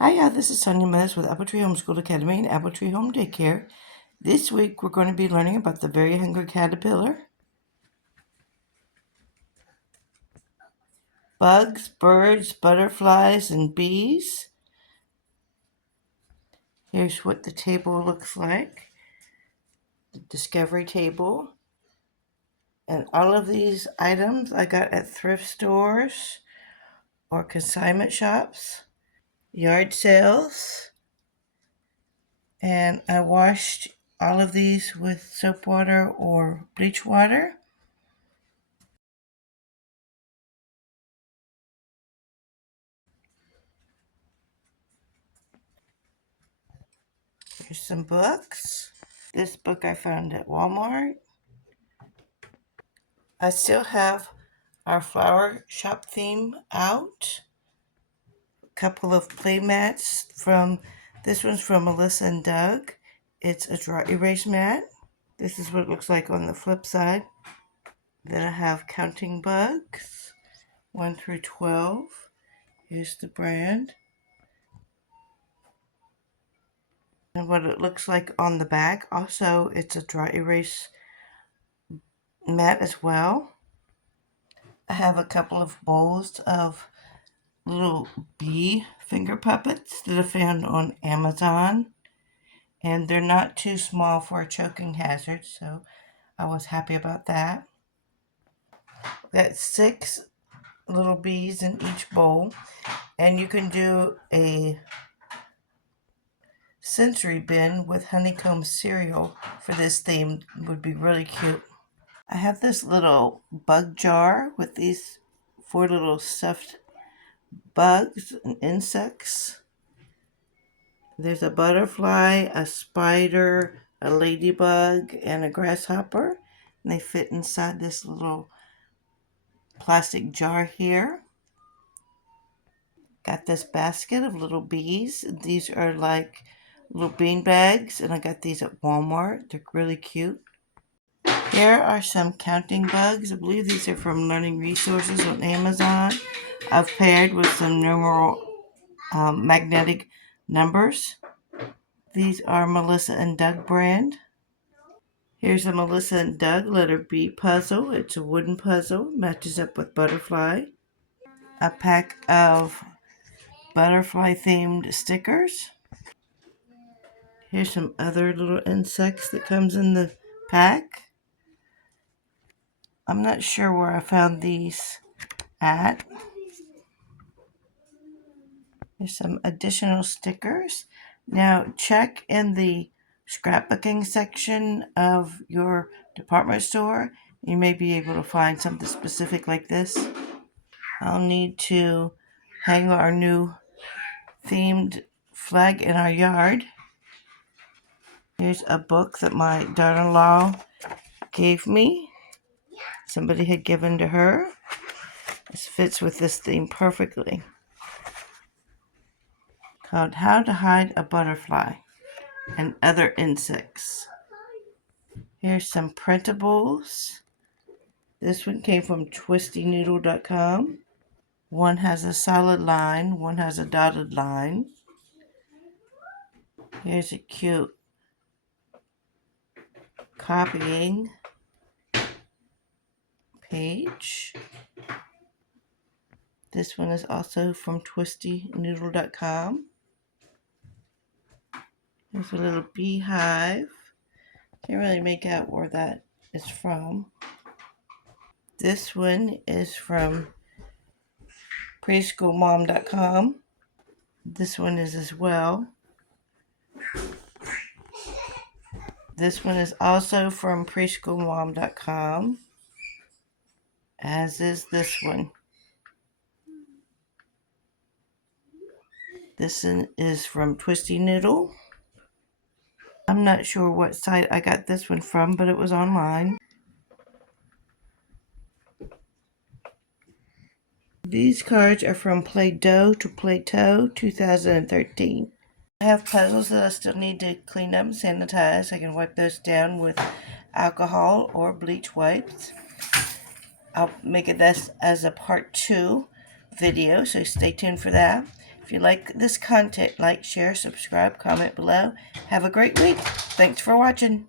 Hiya, this is Sonia Meadows with Apple Tree Homeschool Academy and Apple Tree Home Daycare. This week we're going to be learning about the very hungry caterpillar, bugs, birds, butterflies, and bees. Here's what the table looks like, the discovery table. And all of these items I got at thrift stores or consignment shops, yard sales, and I washed all of these with soap water or bleach water. Here's some books. This book I found at Walmart. I still have our flower shop theme out. A couple of play mats from, this one's from Melissa and Doug. It's a dry erase mat. This is what it looks like on the flip side. Then I have counting bugs, 1 through 12. Here's the brand. And what it looks like on the back. Also, it's a dry erase mat as well. I have a couple of bowls of little bee finger puppets that I found on Amazon. And they're not too small for a choking hazard, so I was happy about that. Got 6 little bees in each bowl. And you can do a sensory bin with honeycomb cereal for this theme. It would be really cute. I have this little bug jar with these 4 little stuffed bugs and insects. There's a butterfly, a spider, a ladybug, and a grasshopper. And they fit inside this little plastic jar here. Got this basket of little bees. These are like little bean bags, and I got these at Walmart. They're really cute. Here are some counting bugs. I believe these are from Learning Resources on Amazon. I've paired with some numeral magnetic numbers. These are Melissa and Doug brand. Here's a Melissa and Doug letter B puzzle. It's a wooden puzzle, matches up with butterfly. A pack of butterfly themed stickers. Here's some other little insects that comes in the pack. I'm not sure where I found these at. There's some additional stickers. Now check in the scrapbooking section of your department store. You may be able to find something specific like this. I'll need to hang our new themed flag in our yard. Here's a book that my daughter-in-law gave me. Somebody had given to her. This fits with this theme perfectly. Called How to Hide a Butterfly and Other Insects. Here's some printables. This one came from twistynoodle.com. One has a solid line, one has a dotted line. Here's a cute copying page. This one is also from twistynoodle.com. There's a little beehive. Can't really make out where that is from. This one is from preschoolmom.com. This one is as well. This one is also from preschoolmom.com, as is this one. This one is from Twisty Noodle. I'm not sure what site I got this one from, but it was online. These cards are from Play-Doh to Play-Toe 2013. I have puzzles that I still need to clean up and sanitize. I can wipe those down with alcohol or bleach wipes. I'll make it this as a part 2 video, so stay tuned for that. If you like this content, like, share, subscribe, comment below. Have a great week. Thanks for watching.